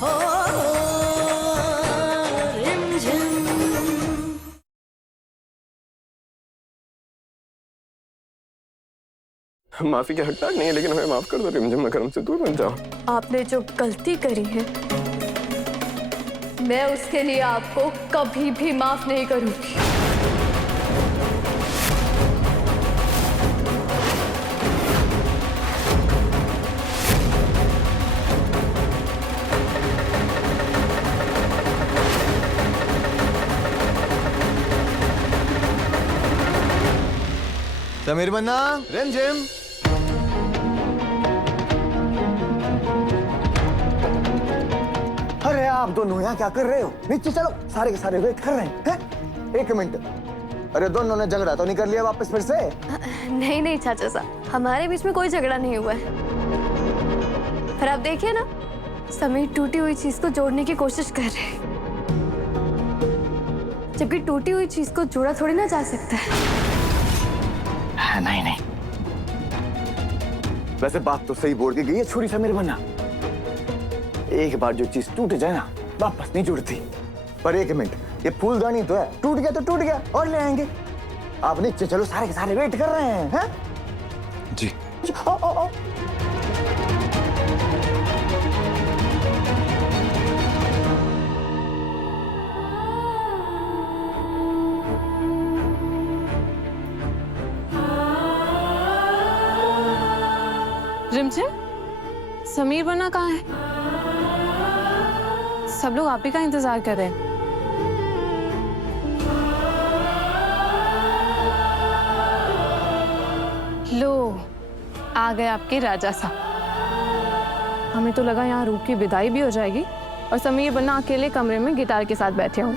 हो रिमझिम। माफी के हकदार नहीं है, लेकिन हमें माफ कर दो रिमझिम, मगर हमसे दूर मत जाओ। आपने जो गलती करी है, मैं उसके लिए आपको कभी भी माफ नहीं करूंगी। समीर बन्ना, रिमझिम। अरे आप दोनों यहाँ क्या कर रहे हो? नीचे चलो, सारे के सारे वेट कर रहे हैं। एक मिनट, अरे दोनों ने झगड़ा तो नहीं कर लिया वापस फिर से? नहीं नहीं चाचा साहब, हमारे बीच में कोई झगड़ा नहीं हुआ है। पर आप देखिए ना, समीर टूटी हुई चीज को जोड़ने की कोशिश कर रहे हैं, जबकि टूटी हुई चीज को जोड़ा थोड़ी ना जा सकता है। नहीं नहीं, वैसे बात तो सही बोल के गई है छुरी समीर बन्ना। एक बार जो चीज टूट जाए ना, वापस नहीं जुड़ती। पर एक मिनट, ये फूलदानी तो है, टूट गया तो टूट गया, और ले आएंगे। आप नीचे चलो, सारे के सारे वेट कर रहे हैं। जी। ओ, ओ, ओ। रिमझिम, समीर बन्ना कहाँ है? सब लोग आप ही का इंतजार कर रहे हैं। लो, आ गए आपके राजा साहब। हमें तो लगा यहाँ रूप की विदाई भी हो जाएगी और समीर बन्ना अकेले कमरे में गिटार के साथ बैठे हों।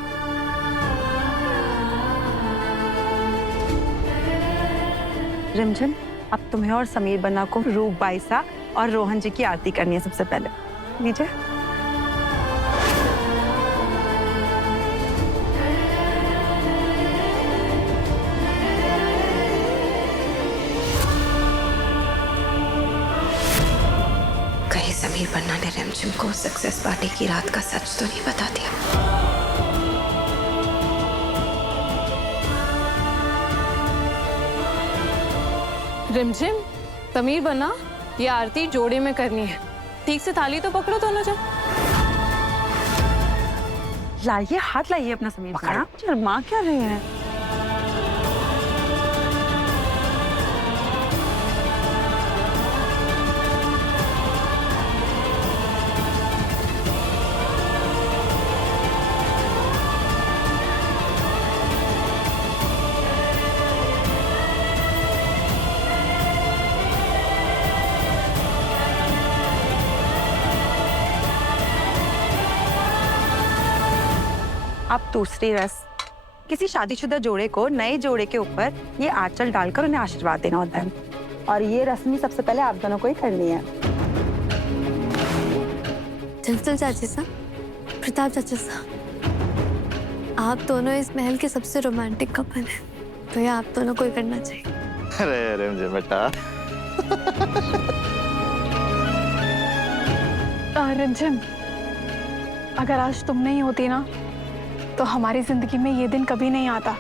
रिमझिम, अब तुम्हें और समीर बन्ना को रूप बाईसा और रोहन जी की आरती करनी है सबसे पहले। नीचे। कहीं समीर बन्ना ने रिमझिम को सक्सेस पार्टी की रात का सच तो नहीं बता दिया? रिमझिम, समीर बन्ना, ये आरती जोड़े में करनी है। ठीक से थाली तो पकड़ो दोनों जन। लाइए, हाथ लाइए अपना समीर बन्ना। शर्मा क्या रहे हैं? अब दूसरी रस्म, किसी शादीशुदा जोड़े को नए जोड़े के ऊपर ये आंचल डालकर उन्हें आशीर्वाद देना होता है, और ये रस्म सबसे पहले आप दोनों को ही करनी है। चंचल चाचा साहब, प्रताप चाचा साहब, आप दोनों इस महल के सबसे रोमांटिक कपल हैं, तो ये आप दोनों को ही करना चाहिए। अरे रिमझिम बेटा। रिमझिम, अगर आज तुम नहीं होती ना, तो हमारी जिंदगी में ये दिन कभी नहीं आता।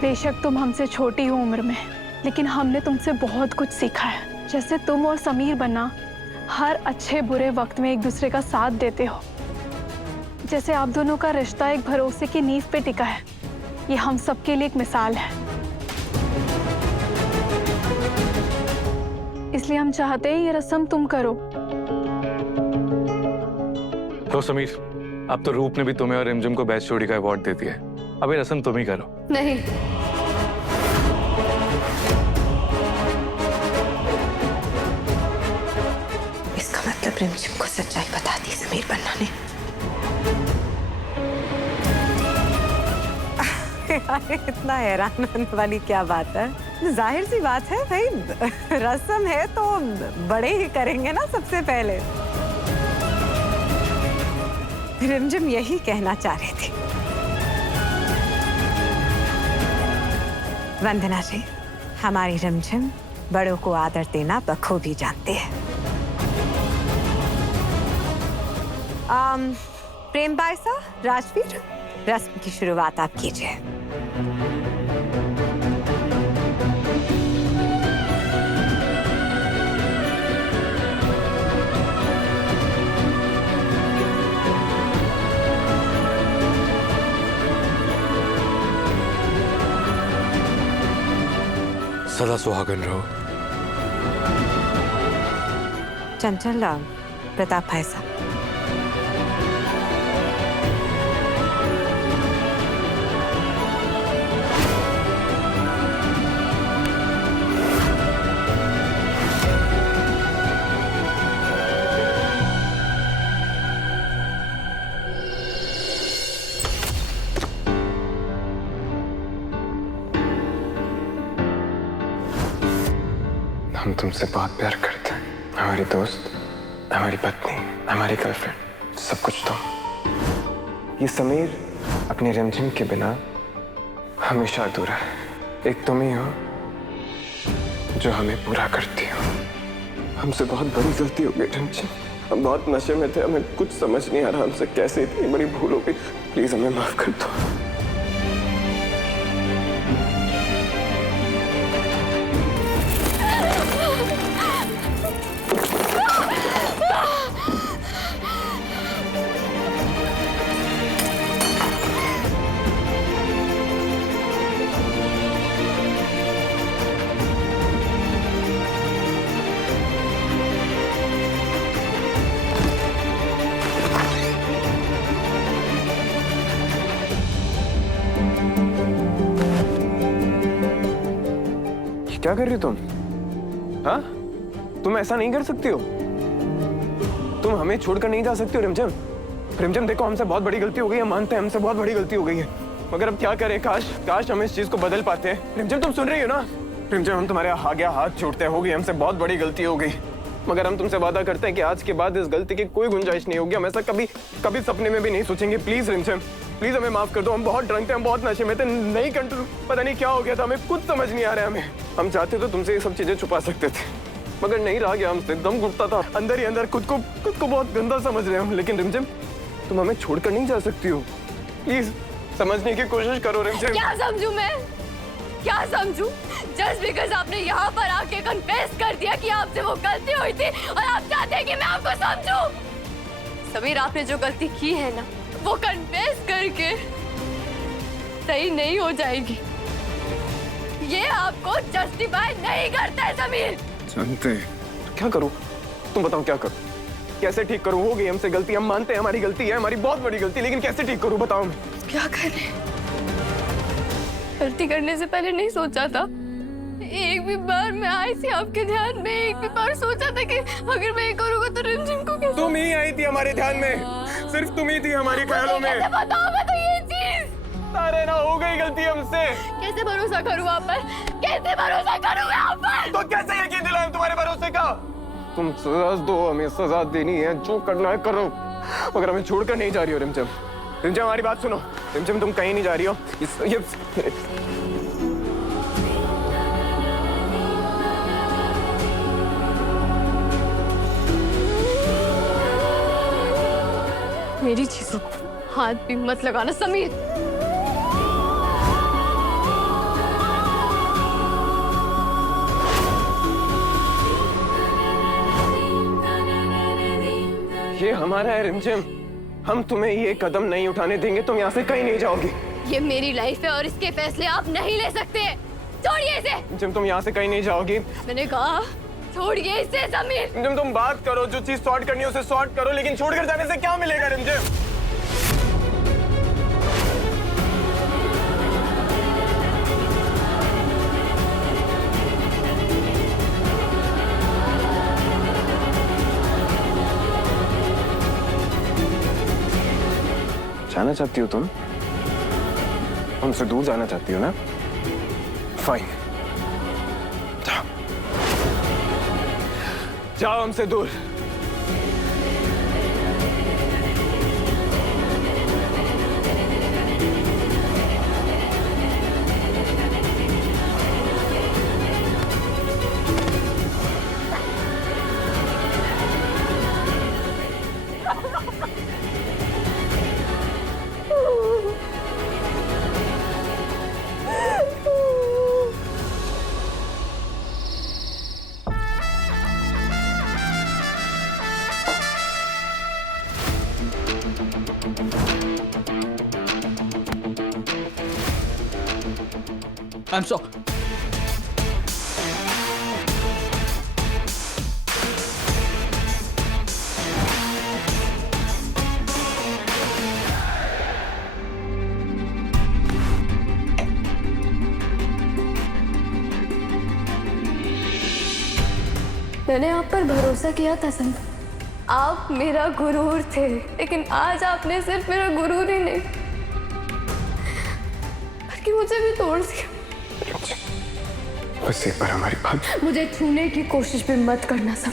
बेशक तुम हमसे छोटी हो उम्र में, लेकिन हमने तुमसे बहुत कुछ सीखा है। जैसे तुम और समीर बन्ना हर अच्छे बुरे वक्त में एक दूसरे का साथ देते हो, जैसे आप दोनों का रिश्ता एक भरोसे की नींव पे टिका है, ये हम सबके लिए एक मिसाल है। इसलिए हम चाहते हैं ये रस्म तुम करो। तो समीर, अब तो रूप ने भी तुम्हें और रिमझिम को बेस्ट जोड़ी का अवार्ड दे दिया है। अब ये रस्म तुम ही करो। नहीं, इसका मतलब रिमझिम को सच्चाई बता दी समीर बन्ना ने। इतना हैरान होने वाली क्या बात है? जाहिर सी बात है भाई, रस्म है तो बड़े ही करेंगे ना सबसे पहले। रिमझिम यही कहना चाह रही थी। वंदना जी, हमारी रिमझिम बड़ों को आदर देना बखूबी जानते हैं। प्रेम बाईसा, राजवीर, रस्म की शुरुआत आप कीजिए। सदा सुहागन रहो। चंचल प्रताप भाई साहब। हम तुमसे बहुत प्यार करते हैं, हमारी दोस्त, हमारी पत्नी, हमारी गर्लफ्रेंड, सब कुछ तुम। ये समीर अपने रिमझिम के बिना हमेशा अधूरा है। एक तुम ही हो जो हमें पूरा करती हो। हमसे बहुत बड़ी गलती हो गई रिमझिम। हम बहुत नशे में थे, हमें कुछ समझ नहीं आ रहा हमसे कैसे इतनी बड़ी भूल हो गई। प्लीज हमें माफ कर दो। क्या कर रही हो तुम? हाँ, तुम ऐसा नहीं कर सकती हो। तुम हमें छोड़कर नहीं जा सकती हो रिमझिम। रिमझिम देखो, हमसे बहुत बड़ी गलती हो गई है, मानते हैं हमसे बहुत बड़ी गलती हो गई है, मगर अब क्या करें? काश हम इस चीज को बदल पाते हैं। रिमझिम तुम सुन रही हो ना? रिमझिम हम तुम्हारे आगे हाथ जोड़ते हो गई, हमसे बहुत बड़ी गलती हो गई, मगर हम तुमसे वादा करते हैं कि आज के बाद इस गलती की कोई गुंजाइश नहीं होगी। हम ऐसा कभी सपने में भी नहीं सोचेंगे। प्लीज रिमझिम, प्लीज हमें माफ कर दो। हम बहुत ड्रंक थे, हम बहुत नशे में थे, नहीं कंट्रोल, पता नहीं क्या हो गया था, हमें कुछ समझ नहीं आ रहा है हमें। हम चाहते तो तुमसे ये सब चीजें छुपा सकते थे, मगर नहीं रहा गया हमसे। दम घुटता था अंदर ही अंदर, खुद को बहुत गंदा समझ रहे हैं हम। लेकिन रिमझिम तुम हमें छोड़कर नहीं जा सकती हो। प्लीज समझने की कोशिश करो रिमझिम। क्या समझूं मैं? क्या समझूं? जस्ट बिकॉज आपने यहाँ पर आके कन्फेस कर दिया कि आपसे वो गलती हुई थी और आप चाहते हैं कि मैं आपको समझूं। समीर, आपने जो गलती की है ना, वो कन्फेस करके सही नहीं हो जाएगी। ये आपको जस्टिफाई नहीं करता है समीर। जानते हैं तो क्या करूं? तुम बताओ क्या करूं? कैसे ठीक करूं? हो गई हमसे गलती, हम मानते हैं हमारी गलती है, हमारी बहुत बड़ी गलती, लेकिन कैसे ठीक करूं बताओ? मैं क्या करें? गलती करने से पहले नहीं सोचा था। एक भी बार मैं आई थी आपके ध्यान में, एक भी बार सोचा था कि अगर मैं ये करूंगा तो रिमझिम को कैसे? तुम ही आई थी हमारे ध्यान में, सिर्फ तुम ही थी हमारी ख्यालों में। कैसे बताओगे तो ये चीज? अरे ना, हो गई गलती हमसे। कैसे भरोसा करूं आप पर? कैसे भरोसा करूं मैं आप पर? तो कैसे यकीन दिलाऊं तुम्हारे भरोसे का? तुम सजा दो, हमें सजा देनी है, जो करना है करो, मगर हमें छोड़कर नहीं जा रही हो रिमझिम। रिमझिम हमारी बात सुनो। रिमझिम तुम कहीं नहीं जा रही हो। मेरी चीजों को हाथ भी मत लगाना समीर। ये हमारा है रिमझिम, हम तुम्हें ये कदम नहीं उठाने देंगे। तुम यहाँ से कहीं नहीं जाओगी। ये मेरी लाइफ है और इसके फैसले आप नहीं ले सकते। छोड़िए इसे। रिमझिम तुम यहाँ से कहीं नहीं जाओगी। मैंने कहा छोड़िए इसे समीर। रिमझिम तुम बात करो, जो चीज सॉर्ट करनी है उसे सॉर्ट करो, लेकिन छोड़कर जाने से क्या मिलेगा रिमझिम? जाना चाहती हो तुम? हमसे दूर जाना चाहती हो ना? फाइन, जाओ, जाओ हमसे दूर। I'm sorry. मैंने आप पर भरोसा किया था सर। आप मेरा गुरूर थे, लेकिन आज आपने सिर्फ मेरा गुरूर ही नहीं बल्कि मुझे भी तोड़ दिया। बस एक बार हमारी बात। मुझे छूने की कोशिश भी मत करना सर।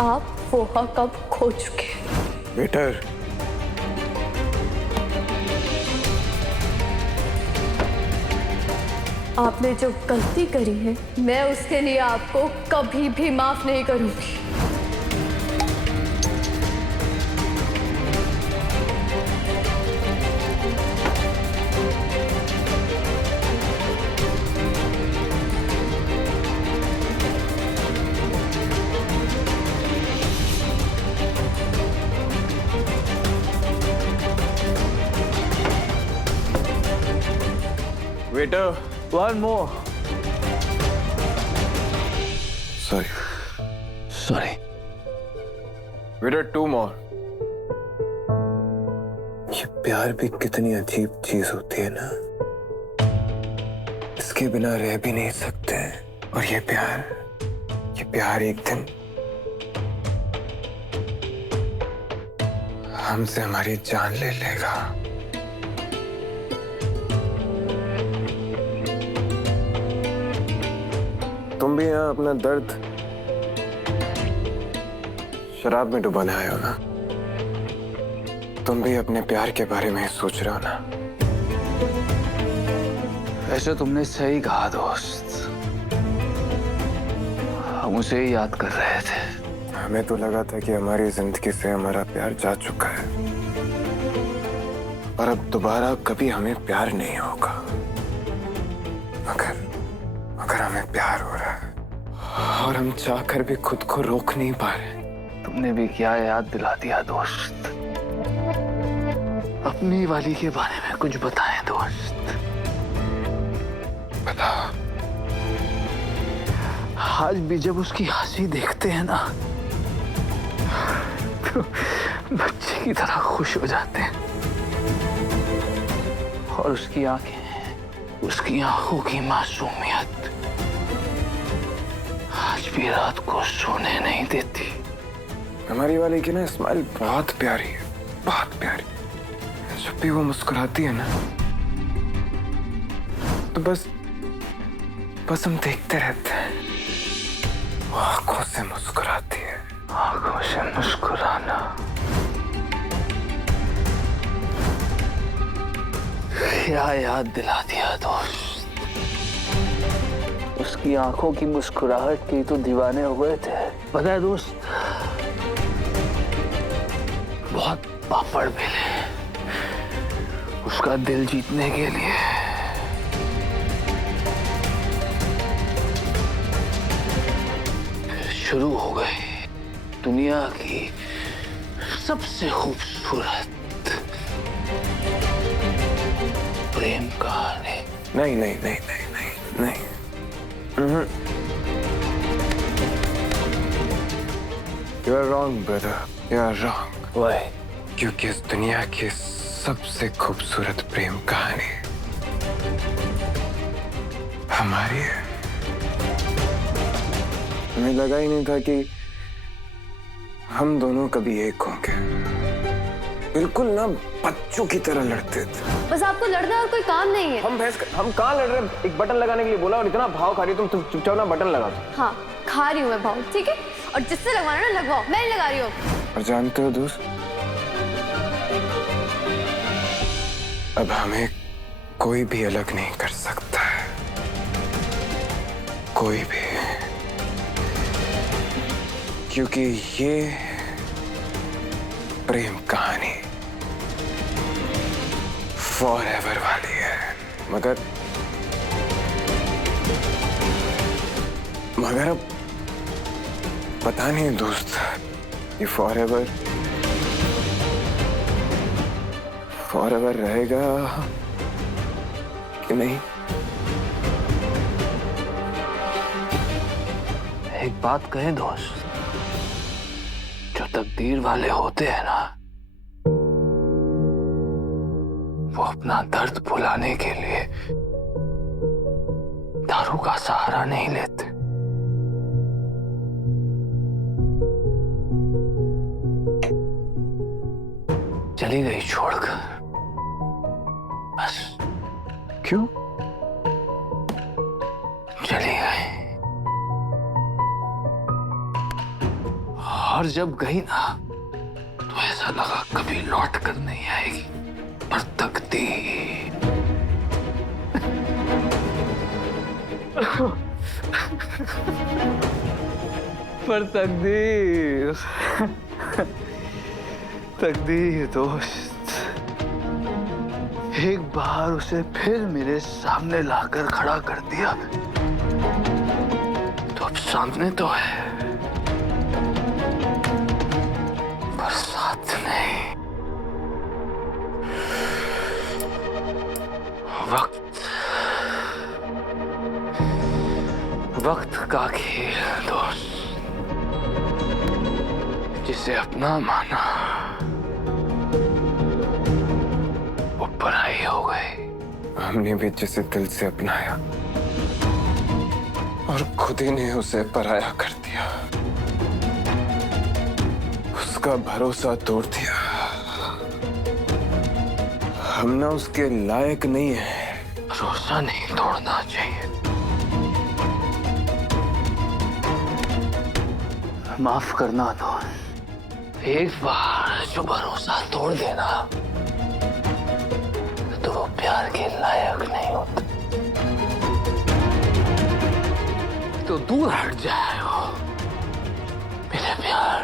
आप वो हक अब खो चुके हैं। बेटर, आपने जो गलती करी है, मैं उसके लिए आपको कभी भी माफ नहीं करूंगी। Waiter, One more. Sorry. Sorry. Waiter, 2 more। ये प्यार भी कितनी अजीब चीज होती है ना, इसके बिना रह भी नहीं सकते हैं। और ये प्यार एक दिन हमसे हमारी जान ले लेगा। तुम भी यहाँ अपना दर्द शराब में डुबाने आए हो ना? तुम भी अपने प्यार के बारे में सोच रहे हो ना? ऐसे तुमने सही कहा दोस्त, हम उसे ही याद कर रहे थे। हमें तो लगा था कि हमारी जिंदगी से हमारा प्यार जा चुका है और अब दोबारा कभी हमें प्यार नहीं होगा। मगर हमें प्यार हो रहा है और हम चाहकर भी खुद को रोक नहीं पा रहे। तुमने भी क्या याद दिला दिया दोस्त। अपनी वाली के बारे में कुछ बताएं दोस्त। बताओ। आज भी जब उसकी हंसी देखते हैं ना तो बच्चे की तरह खुश हो जाते हैं। और उसकी आंखें, उसकी आंखों की मासूमियत आज भी रात को सोने नहीं देती। हमारी वाली की ना स्माइल बहुत प्यारी है, बहुत प्यारी। जब भी वो मुस्कुराती है ना तो बस हम देखते रहते हैं। वो आंखों से मुस्कुराती है। आंखों से मुस्कुराना क्या याद दिला दिया दोस्त। उसकी आंखों की मुस्कुराहट की तो दीवाने हो गए थे। पता है दोस्त, बहुत पापड़ बेले उसका दिल जीतने के लिए। शुरू हो गई दुनिया की सबसे खूबसूरत प्रेम कहानी। नहीं नहीं नहीं नहीं नहीं नहीं। You are wrong, brother. You are wrong. Why? क्योंकि इस दुनिया की सबसे खूबसूरत प्रेम कहानी हमारी है। हमें लगा ही नहीं था कि हम दोनों कभी एक होंगे। बिल्कुल ना बच्चों की तरह लड़ते थे। बस आपको लड़ना और कोई काम नहीं है। हम कहाँ लड़ रहे हैं? एक बटन लगाने के लिए बोला और इतना भाव खा रही हो तुम चुपचाप ना बटन लगा दो। हाँ, खा रही हूँ मैं भाव, ठीक है? और जिससे लगवाना ना लगवाओ, मैं नहीं लगा रही हूँ। और जानते हो दोस्त, अब हमें कोई भी अलग नहीं कर सकता है, कोई भी, क्योंकि ये प्रेम कहानी फॉरएवर वाली है। मगर अब पता नहीं दोस्त, ये फॉरएवर फॉरएवर रहेगा कि नहीं? एक बात कहें दोस्त, जो तकदीर वाले होते हैं ना, वो अपना दर्द भुलाने के लिए दारू का सहारा नहीं लेते। चली गई छोड़कर, बस। क्यों? चली गई। और जब गई ना, तो ऐसा लगा कभी लौट कर नहीं आएगी। पर तकदीर पर तकदीर तकदीर दोस्त, एक बार उसे फिर मेरे सामने लाकर खड़ा कर दिया, तो अब सामने तो है, पर साथ नहीं। वक्त का खेल दोस्त, जिसे अपना माना वो पराई हो गई। हमने भी जिसे दिल से अपनाया और खुद ही ने उसे पराया कर दिया, उसका भरोसा तोड़ दिया। हम ना उसके लायक नहीं है। भरोसा नहीं तोड़ना चाहिए। माफ करना दोस्त, एक बार जो भरोसा तोड़ देना, तो वो प्यार के लायक नहीं होता। तो दूर हट जाए वो मेरे प्यार।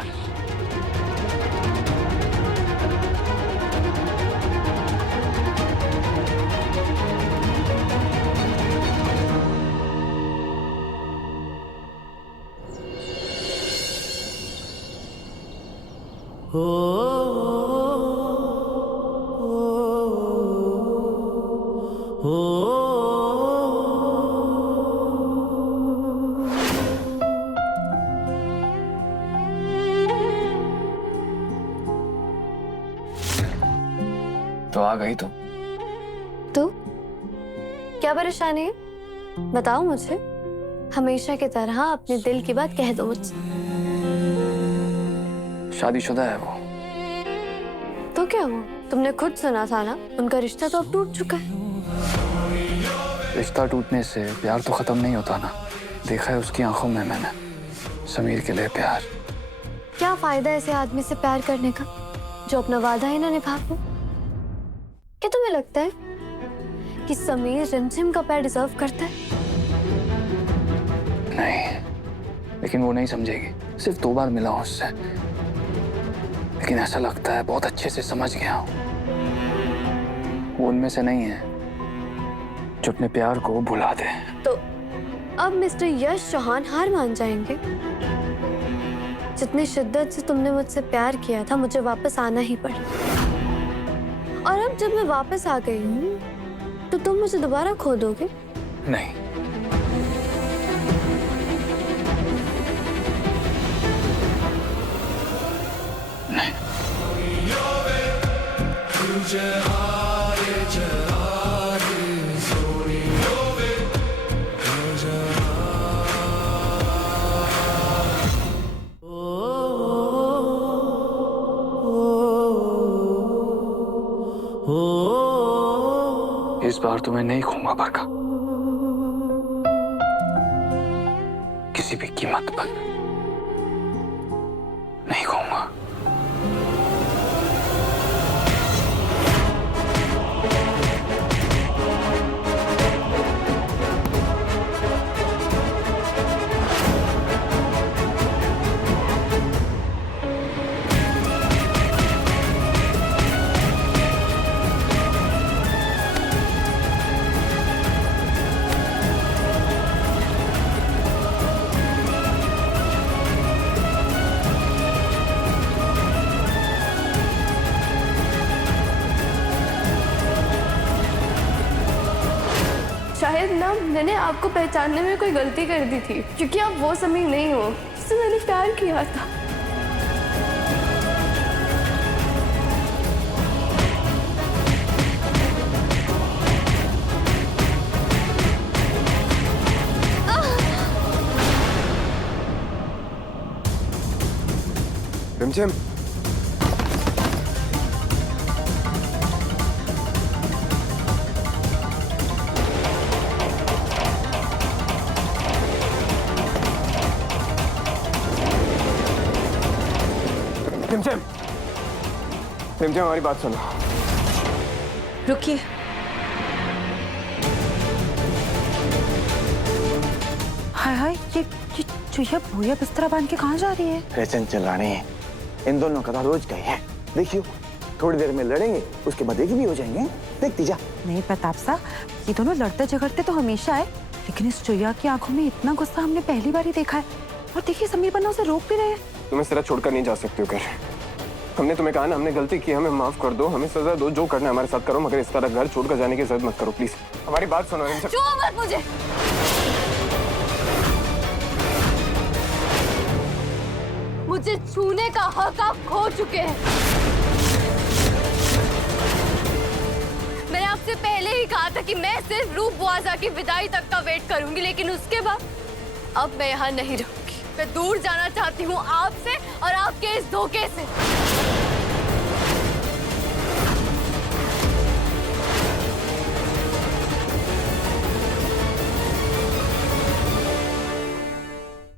तो आ गई तुम? तो क्या परेशानी है, बताओ मुझे। हमेशा की तरह अपने दिल की बात कह दो मुझसे। शादीशुदा है वो। तो क्या हुआ, तुमने खुद सुना था ना, उनका रिश्ता तो अब टूट चुका है। रिश्ता टूटने से प्यार तो खत्म नहीं होता ना। देखा है उसकी आंखों में मैंने समीर के लिए प्यार। क्या फायदा ऐसे आदमी से प्यार करने का जो अपना वादा ही ना निभा पाए। क्या तुम्हें लगता है कि समीर रिमझिम का प्यार डिजर्व करता है? नहीं, लेकिन वो नहीं समझेगी। सिर्फ 2 बार मिला हूं उससे, लेकिन ऐसा लगता है बहुत अच्छे से समझ गया हूं। वो उनमें से नहीं है जो अपने प्यार को भुला दे। तो अब मिस्टर यश चौहान हार मान जाएंगे? जितनी शिद्दत से तुमने मुझसे प्यार किया था, मुझे वापस आना ही पड़ा। और अब जब मैं वापस आ गई हूँ, तो तुम मुझे दोबारा खो दोगे? नहीं। नहीं। इस बार तो मैं नहीं खोऊंगा बरका, किसी भी कीमत पर नहीं खोऊंगा। शायद ना मैंने आपको पहचानने में कोई गलती कर दी थी, क्योंकि आप वो समीर नहीं हो जिससे मैंने प्यार किया था। रिमझिम, रिमझिम, रिमझिम हमारी बात सुनो। रुकिए, हाय हाय, ये चुहिया भूया बिस्तरा बांध के कहाँ जा रही है? फैशन चलाने इन दोनों का रोज का ही है। देखियो, थोड़ी देर में लड़ेंगे, उसके बाद एक भी हो जाएंगे। देखती जा। नहीं प्रताप साहब, ये दोनों लड़ते झगड़ते तो हमेशा है, लेकिन इस चुहिया की आंखों में इतना गुस्सा हमने पहली बार ही देखा है। और देखिए समीर बन्ना उसे रोक भी रहे हैं। तुम्हें सिरा छोड़कर नहीं जा सकती हो कर। हमने तुम्हें कहा ना, हमने गलती की, हमें माफ कर दो, हमें सजा दो, जो करना है हमारे साथ करो, मगर इस तरह घर छोड़कर जाने की जरूरत मत करो प्लीज। हमारी बात सुनो रिमझिम। छुओ मत मुझे। मुझे छूने का हक आप खो चुके हैं। मैंने आपसे पहले ही कहा था कि मैं सिर्फ रूप बुआजा की विदाई तक का वेट करूंगी, लेकिन उसके बाद अब मैं यहाँ नहीं रहूंगी। मैं दूर जाना चाहती हूँ आपसे और आपके इस धोखे से।